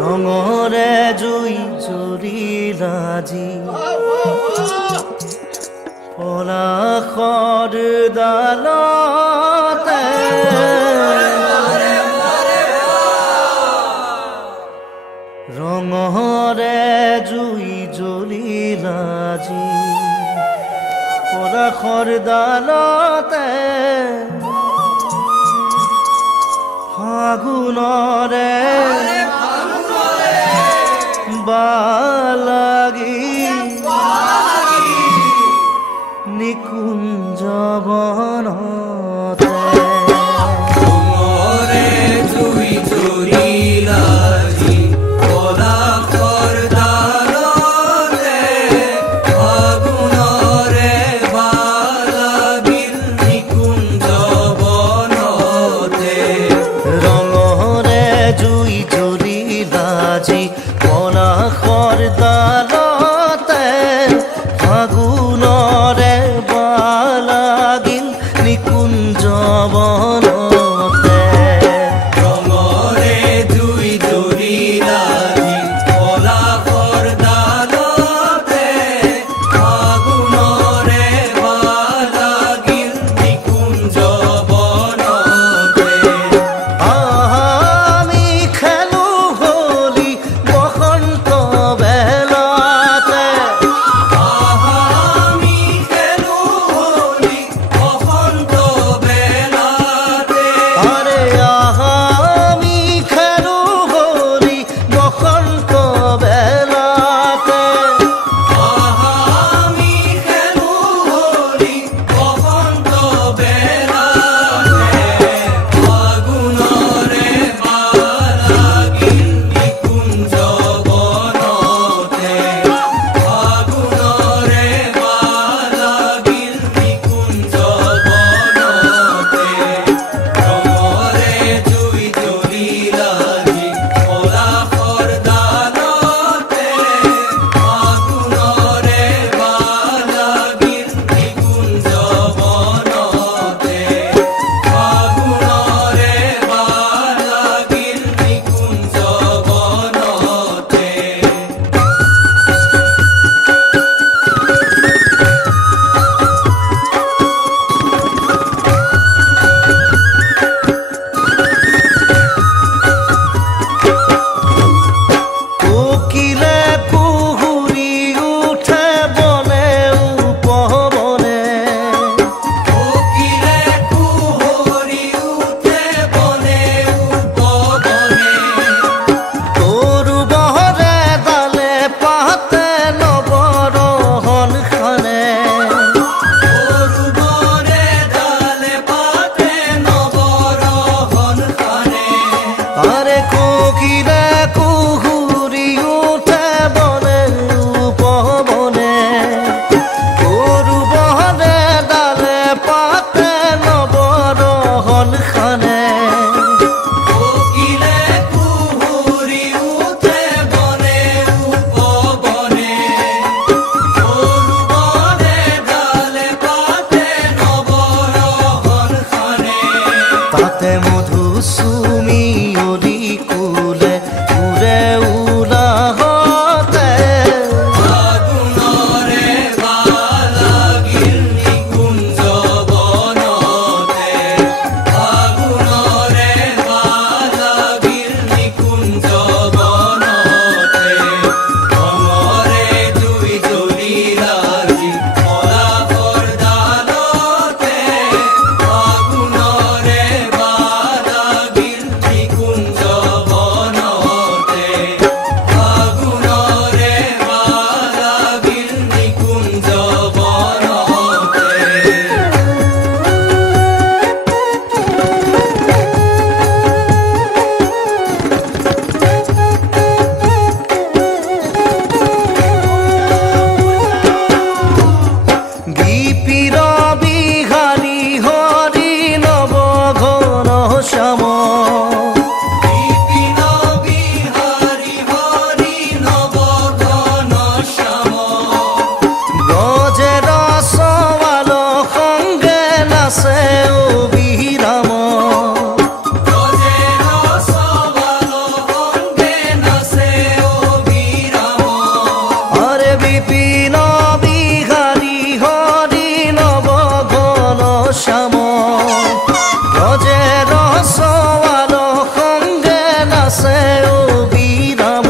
ৰঙৰে জুই জ্বলিলা যি পলাশৰ ডালতে ৰঙৰে জুই জ্বলিলা যি পলাশৰ ডালতে ফাগুনৰে বালাগি নিকুঞ্জ বনতে ৰঙৰে জুই জ্বলিলা যি পলাশৰ ডালতে ফাগুনৰে বালাগিল নিকুঞ্জ বনতে ৰঙৰে জুই জ্বলিলা যি পলাশৰ ডালতে ফাগুনৰে বালাগিল নিকুঞ্জ বনতে ৰঙৰে জুই জ্বলিলা যি পলাশৰ ডালতে ফাগুনৰে বালাগিল নিকুঞ্জ বনতে আমি খেলো হোলি বসন্ত বেলাতে আমি খেলো হোলি বসন্ত বেলাতে আরে আমি খেলো হোলি বসন্ত বেলাতে আমি খেলো হোলি বসন্ত বেলাতে ফাগুনৰে বালাগিল নিকুঞ্জ বনতে ফাগুনৰে বালাগিল নিকুঞ্জ বনতে ৰঙৰে জুই জ্বলিলা যি পলাশৰ ডালতে ফাগুনৰে বালাগিল নিকুঞ্জ বনতে ফাগুনৰে বালাগিল নিকুঞ্জ বনতে কোকিলে কুহুৰি উঠে বনে উপবনে কোকিলে কুহৰি উঠে বনে উপবনে তৰু বহৰে ডালে পাতে নৱৰহন খানে অৰুণৰে ডালে পাতে নৱৰহন খানে আৰে কোকিলে কুহুৰি উঠে বনে উপবনে তৰু বহৰে ডালে পাতে নৱৰহন খানে কোকিলে কুহৰি উঠে বনে উপবনে অৰুণৰে ডালে পাতে নৱৰহন খানে তাতে মধু চুমি অলি কুলে উৰে উলাহতে ফাগুনৰে বালাগিল নিকুঞ্জ বনতে ফাগুনৰে বালাগিল নিকুঞ্জ বনতে ৰঙৰে জুই জ্বলিলা যি পলাশৰ ডালতে ফাগুনৰে বালাগিল শ্যাম ব্রজে রসওয়াল সঙ্গে নাচে অবিরাম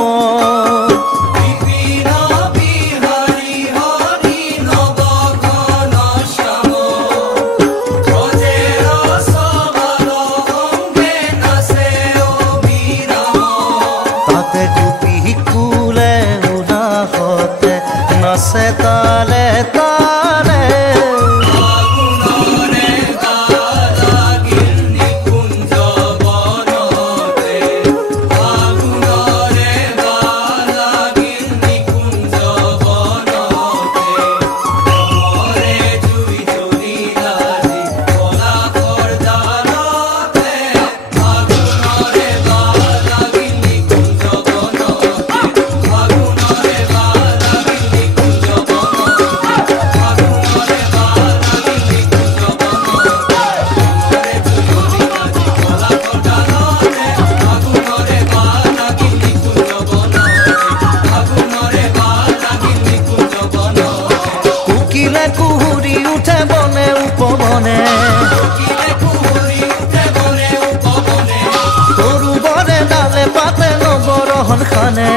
বিপিন বিহারী হরি নব ঘন শ্যাম ব্রজে রসওয়াল সঙ্গে নাচে অবিরাম তাতে গোপী কুলে উলাহতে নাচে তালে তালে ফাগুনরে গালাগিল নিকুঞ্জ বনতে ফাগুনরে গালাগিল নিকুঞ্জ বনতে অমরে জুই জ্বলিলাজি পলাশৰ ডালতে ফাগুনৰে গালাগিল নিকুঞ্জ বনতে ফাগুনৰে গালাগিল নিকুঞ্জ বনতে ফাগুনৰে গালাগিল নিকুঞ্জ বনতে অমৰে জুই জ্বলিলাজি পলাশৰ ডালতে ফাগুনৰে গালাগিল নিকুঞ্জ বনতে ফাগুনৰে গালাগিল নিকুঞ্জ বনতে কুকিলে কুহুৰি উঠে বনে উপবনে কিলে কুহুৰি উঠে বনে উপবনে তৰু বনে ডালে পাতে নবৰহন খানে